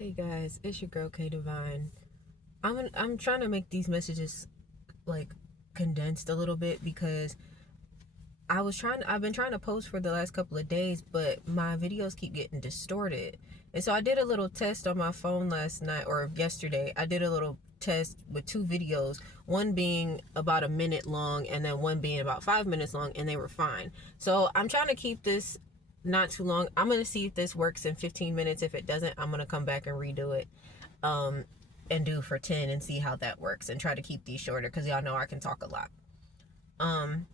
Hey guys, it's your girl K Divine. I'm trying to make these messages like condensed a little bit because I've been trying to post for the last couple of days, but my videos keep getting distorted. And so I did a little test on my phone last night or yesterday. I did a little test with two videos, one being about a minute long and then one being about 5 minutes long, and they were fine. So I'm trying to keep this not too long. I'm gonna see if this works in 15 minutes. If it doesn't, I'm gonna come back and redo it. Um and do for 10 and see how that works and try to keep these shorter because y'all know I can talk a lot. Um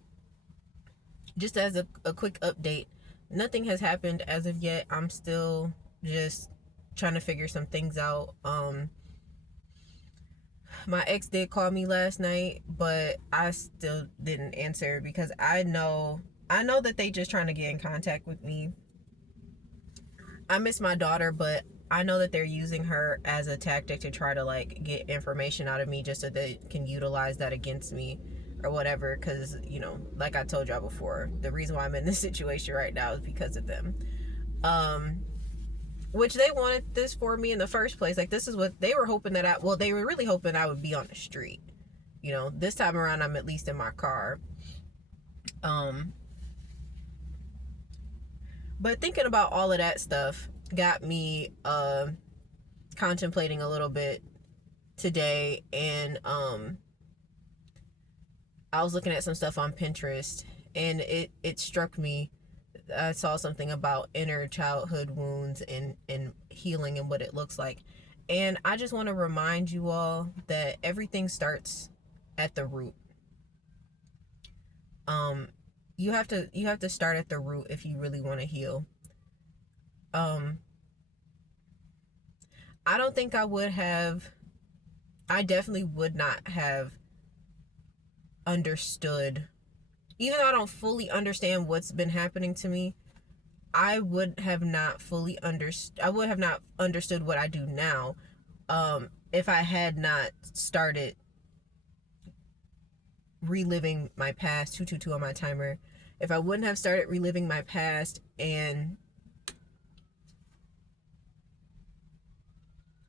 just as a quick update, nothing has happened as of yet. I'm still just trying to figure some things out. My ex did call me last night, but I still didn't answer because I know that they just trying to get in contact with me. I miss my daughter, but I know that they're using her as a tactic to try to like get information out of me just so they can utilize that against me or whatever. Because, like I told y'all before, the reason why I'm in this situation right now is because of them. Which they wanted this for me in the first place. Like, this is what they were hoping they were really hoping I would be on the street. This time around, I'm at least in my car. But thinking about all of that stuff got me contemplating a little bit today, and I was looking at some stuff on Pinterest, and it struck me. I saw something about inner childhood wounds and healing and what it looks like. And I just want to remind you all that everything starts at the root. You have to start at the root if you really want to heal. I don't think I definitely would not have understood, even though I don't fully understand what's been happening to me. I would have not understood what I do now, if I had not started reliving my past. 222 on my timer. If I wouldn't have started reliving my past and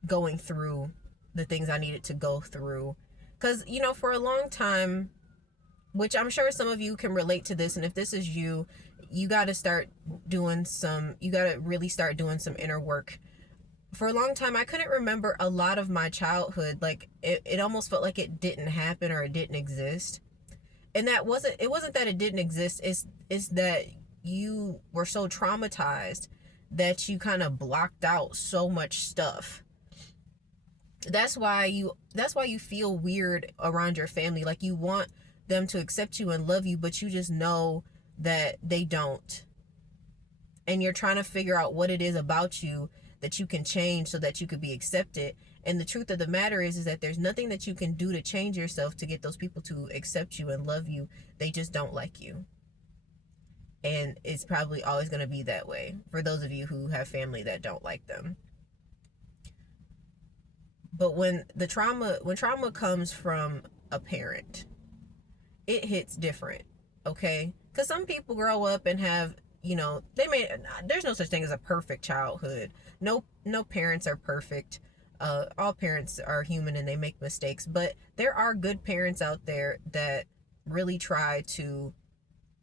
going through the things I needed to go through. Because, for a long time, which I'm sure some of you can relate to this, and if this is you, you got to really start doing some inner work. For a long time, I couldn't remember a lot of my childhood. Like, it almost felt like it didn't happen or it didn't exist. And it wasn't that it didn't exist, it's that you were so traumatized that you kind of blocked out so much stuff. That's why you feel weird around your family. Like, you want them to accept you and love you, but you just know that they don't. And you're trying to figure out what it is about you that you can change so that you could be accepted. And the truth of the matter is that there's nothing that you can do to change yourself to get those people to accept you and love you. They just don't like you. And it's probably always going to be that way for those of you who have family that don't like them. But when trauma comes from a parent, it hits different, okay? Because some people grow up and have, there's no such thing as a perfect childhood. No parents are perfect. All parents are human and they make mistakes, but there are good parents out there that really try to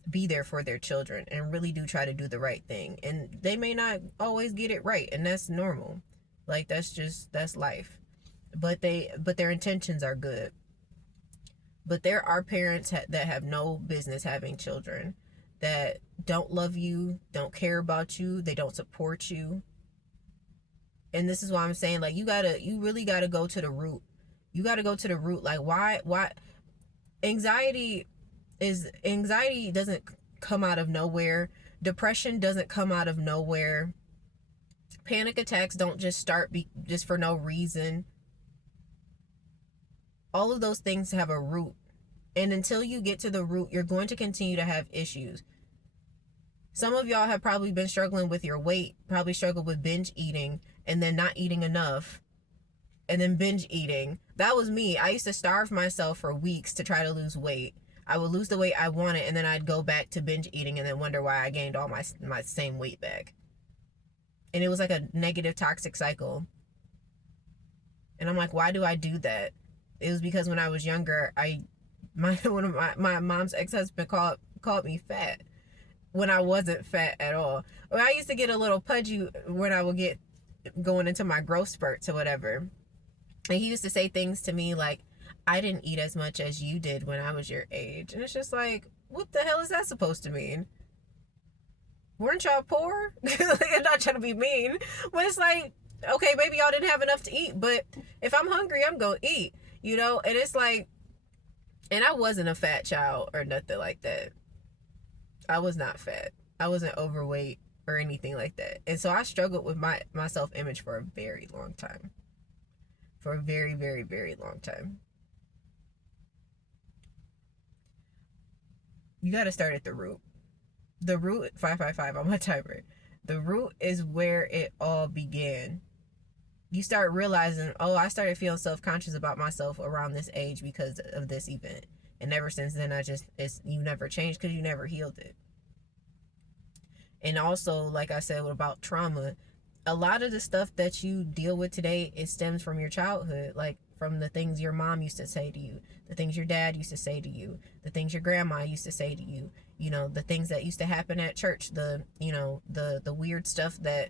be there for their children and really do try to do the right thing. And they may not always get it right, and that's normal. Like, that's life. But their intentions are good. But there are parents that have no business having children, that don't love you, don't care about you, they don't support you. And this is why I'm saying, like, you really gotta go to the root. You gotta go to the root. Like, why anxiety doesn't come out of nowhere. Depression doesn't come out of nowhere. Panic attacks don't just start just for no reason. All of those things have a root. And until you get to the root, you're going to continue to have issues. Some of y'all have probably been struggling with your weight, probably struggled with binge eating and then not eating enough and then binge eating. That was me. I used to starve myself for weeks to try to lose weight. I would lose the weight I wanted, and then I'd go back to binge eating and then wonder why I gained all my same weight back. And it was like a negative toxic cycle. And I'm like, why do I do that? It was because when I was younger, one of my mom's ex-husband called me fat when I wasn't fat at all. Or I used to get a little pudgy when I would get going into my growth spurts or whatever. And he used to say things to me like, I didn't eat as much as you did when I was your age. And it's just like, what the hell is that supposed to mean? Weren't y'all poor? I'm not trying to be mean, but it's like, okay, maybe y'all didn't have enough to eat, but if I'm hungry, I'm gonna eat, you know? And it's like, and I wasn't a fat child or nothing like that. I was not fat. I wasn't overweight or anything like that. And so I struggled with my self-image for a very long time. For a very, very, very long time. You got to start at the root. The root, 555 on my timer. The root is where it all began. You start realizing, oh, I started feeling self-conscious about myself around this age because of this event. And ever since then, you never changed because you never healed it. And also, like I said, about trauma, a lot of the stuff that you deal with today, it stems from your childhood. Like from the things your mom used to say to you, the things your dad used to say to you, the things your grandma used to say to you, you know, the things that used to happen at church, the weird stuff that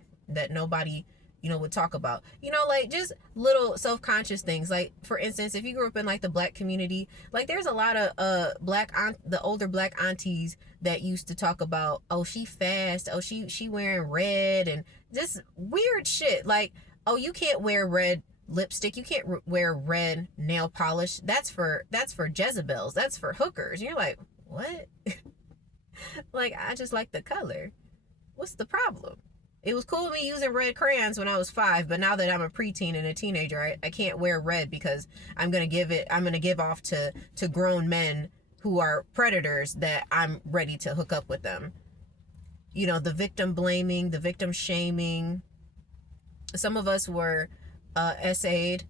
nobody, you know, would talk about, you know, like just little self-conscious things. Like for instance, if you grew up in like the black community, like there's a lot of the older black aunties that used to talk about, oh, she fast, oh, she wearing red, and just weird shit. Like, oh, you can't wear red lipstick, you can't wear red nail polish, that's for Jezebels, that's for hookers. And you're like, what? Like, I just like the color. What's the problem? It was cool me using red crayons when I was 5, but now that I'm a preteen and a teenager, I can't wear red because I'm gonna give off to grown men who are predators that I'm ready to hook up with them. You know, the victim blaming, the victim shaming. Some of us were essayed,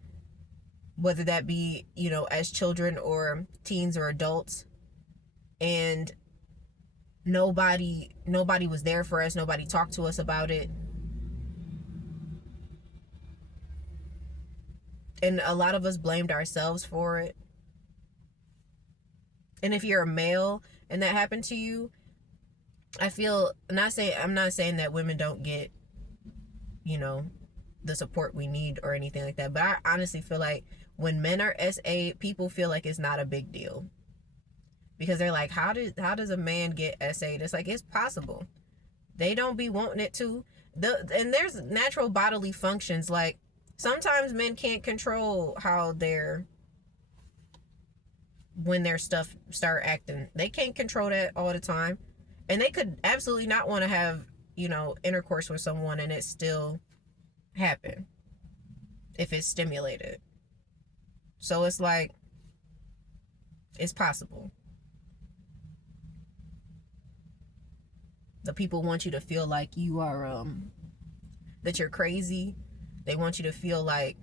whether that be, you know, as children or teens or adults, and nobody was there for us. Nobody talked to us about it. And a lot of us blamed ourselves for it. And if you're a male and that happened to you, I'm not saying that women don't get, you know, the support we need or anything like that, but I honestly feel like when men are SA, people feel like it's not a big deal. Because they're like, how does a man get SA'd? It's like, it's possible. They don't be wanting it to. And there's natural bodily functions. Like, sometimes men can't control when their stuff start acting. They can't control that all the time. And they could absolutely not want to have, you know, intercourse with someone and it still happen if it's stimulated. So it's like, it's possible. The people want you to feel like you are that you're crazy. They want you to feel like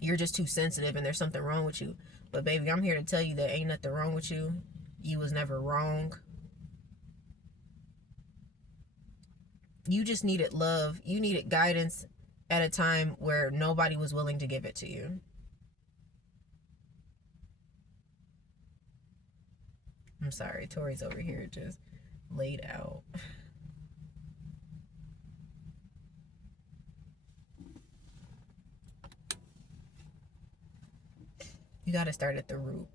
you're just too sensitive and there's something wrong with you. But baby, I'm here to tell you that ain't nothing wrong with you. You was never wrong. You just needed love. You needed guidance at a time where nobody was willing to give it to you. I'm sorry, Tori's over here just laid out. You got to start at the root.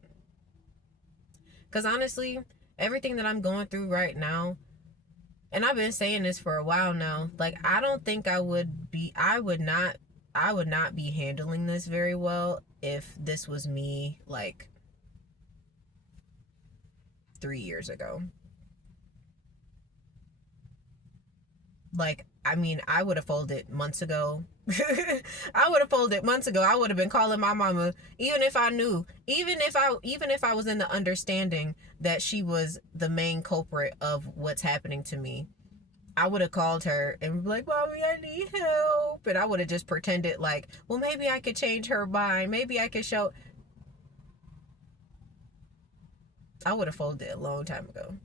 Because honestly, everything that I'm going through right now, and I've been saying this for a while now, like, I don't think I would not be handling this very well if this was me like 3 years ago. Like, I mean, I would have folded months ago. I would have folded months ago. I would have been calling my mama, even if I knew, even if I was in the understanding that she was the main culprit of what's happening to me. I would have called her and be like, Mommy, I need help. And I would have just pretended like, well, maybe I could change her mind. Maybe I could show. I would have folded a long time ago.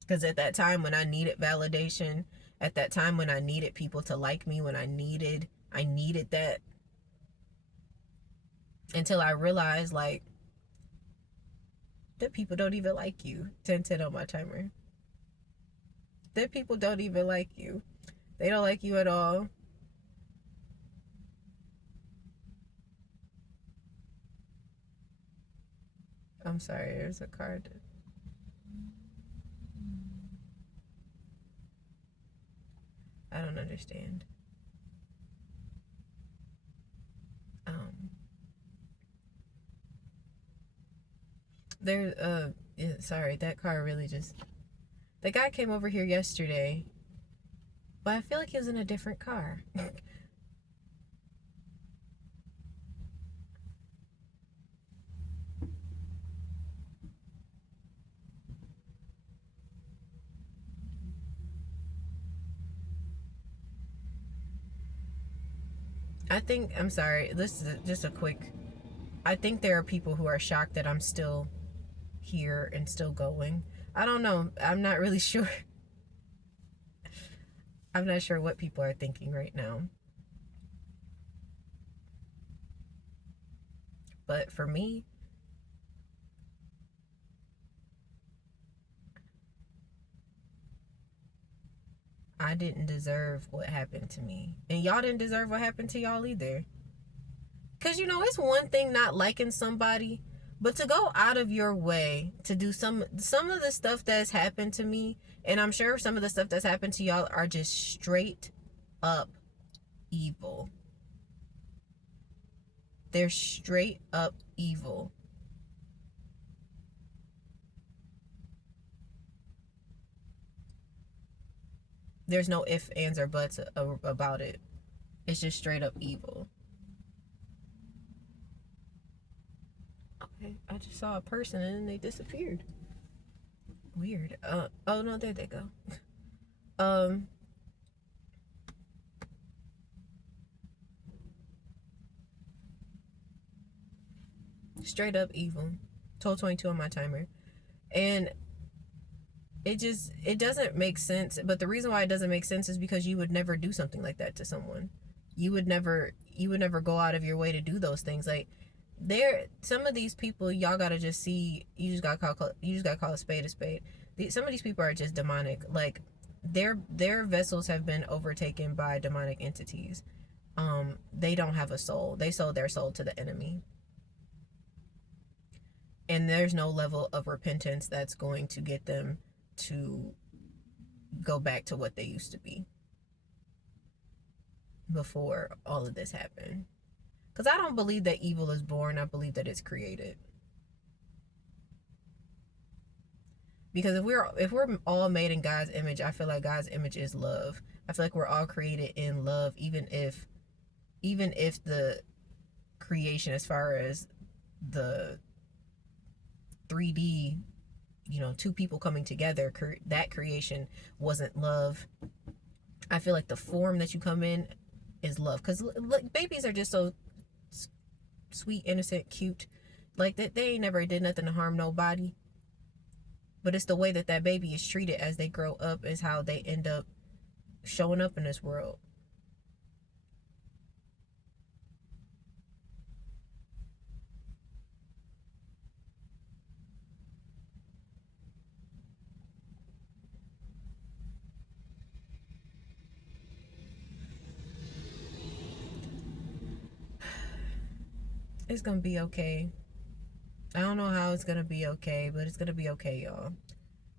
Because at that time when I needed validation, at that time when I needed people to like me, when I needed that, until I realized like that people don't even like you. 10 on my timer. That people don't even like you. They don't like you at all. I'm sorry, there's a card. I don't understand. Um, there. Yeah, sorry, that card really just. The guy came over here yesterday, but I feel like he was in a different car. I'm sorry, this is just a quick. I think there are people who are shocked that I'm still here and still going. I don't know. I'm not really sure. I'm not sure what people are thinking right now. But for me, I didn't deserve what happened to me. And y'all didn't deserve what happened to y'all either. Because, it's one thing not liking somebody, but to go out of your way to do some of the stuff that's happened to me, and I'm sure some of the stuff that's happened to y'all are just straight up evil. They're straight up evil. There's no ifs, ands, or buts about it. It's just straight up evil. Okay, I just saw a person and then they disappeared. Weird. Oh no, there they go. Straight up evil. Total 22 on my timer. And it doesn't make sense, but the reason why it doesn't make sense is because you would never do something like that to someone. You would never go out of your way to do those things. Like, some of these people, y'all gotta just see, you just gotta call a spade a spade. Some of these people are just demonic. Like, their vessels have been overtaken by demonic entities. They don't have a soul. They sold their soul to the enemy, and there's no level of repentance that's going to get them to go back to what they used to be before all of this happened. Because I don't believe that evil is born. I believe that it's created. Because if we're all made in God's image, I feel like God's image is love. I feel like we're all created in love, even if the creation, as far as the 3D, two people coming together, that creation wasn't love. I feel like the form that you come in is love. Because babies are just so sweet, innocent, cute. Like, that they ain't never did nothing to harm nobody. But it's the way that baby is treated as they grow up is how they end up showing up in this world. It's gonna be okay. I don't know how it's gonna be okay, but it's gonna be okay, y'all.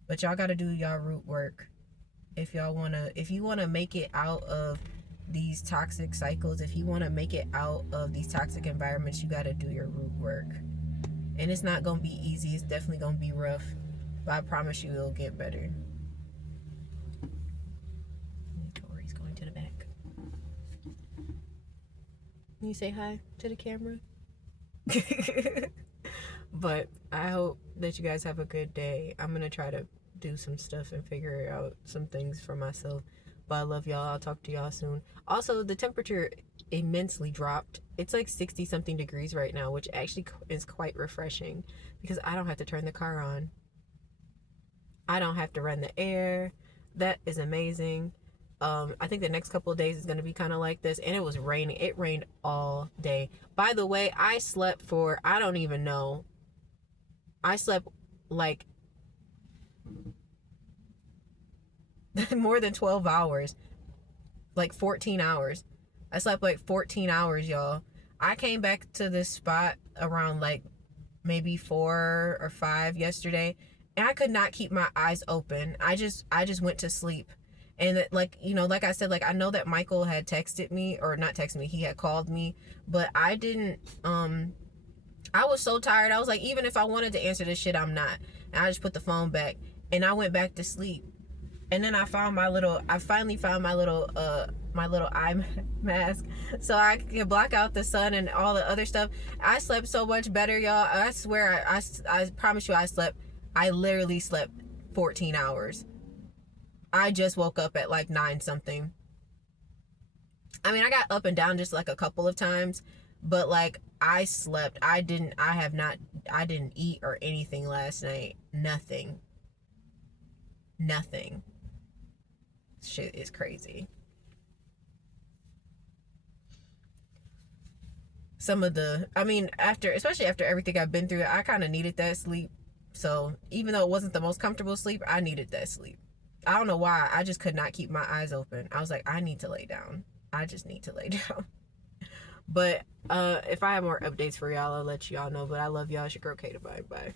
But y'all gotta do y'all root work. If you wanna make it out of these toxic cycles, if you wanna make it out of these toxic environments, you gotta do your root work. And it's not gonna be easy. It's definitely gonna be rough, but I promise you it'll get better. Tori's going to the back. Can you say hi to the camera? But I hope that you guys have a good day. I'm gonna try to do some stuff and figure out some things for myself. But I love y'all. I'll talk to y'all soon. Also, the temperature immensely dropped. It's like 60 something degrees right now, which actually is quite refreshing because I don't have to turn the car on. I don't have to run the air. That is amazing. I think the next couple of days is going to be kind of like this. And it was raining. It rained all day. By the way, I slept for, I don't even know. I slept like more than 12 hours, like 14 hours. I slept like 14 hours, y'all. I came back to this spot around like maybe 4 or 5 yesterday, and I could not keep my eyes open. I just went to sleep. And like, like I said, like I know that Michael had texted me, or not texted me, he had called me, but I didn't I was so tired. I was like, even if I wanted to answer this shit, I'm not. And I just put the phone back and I went back to sleep. And then I finally found my little eye mask so I could block out the sun and all the other stuff. I slept so much better, y'all. I swear, I promise you, I literally slept 14 hours. I just woke up at like 9 something. I mean, I got up and down just like a couple of times, but like I slept. I didn't eat or anything last night. Nothing. Nothing. Shit is crazy. Especially after everything I've been through, I kind of needed that sleep. So even though it wasn't the most comfortable sleep, I needed that sleep. I don't know why. I just could not keep my eyes open. I was like, I need to lay down. I just need to lay down. But if I have more updates for y'all, I'll let y'all know. But I love y'all. It's your girl, Kata. Bye. Bye.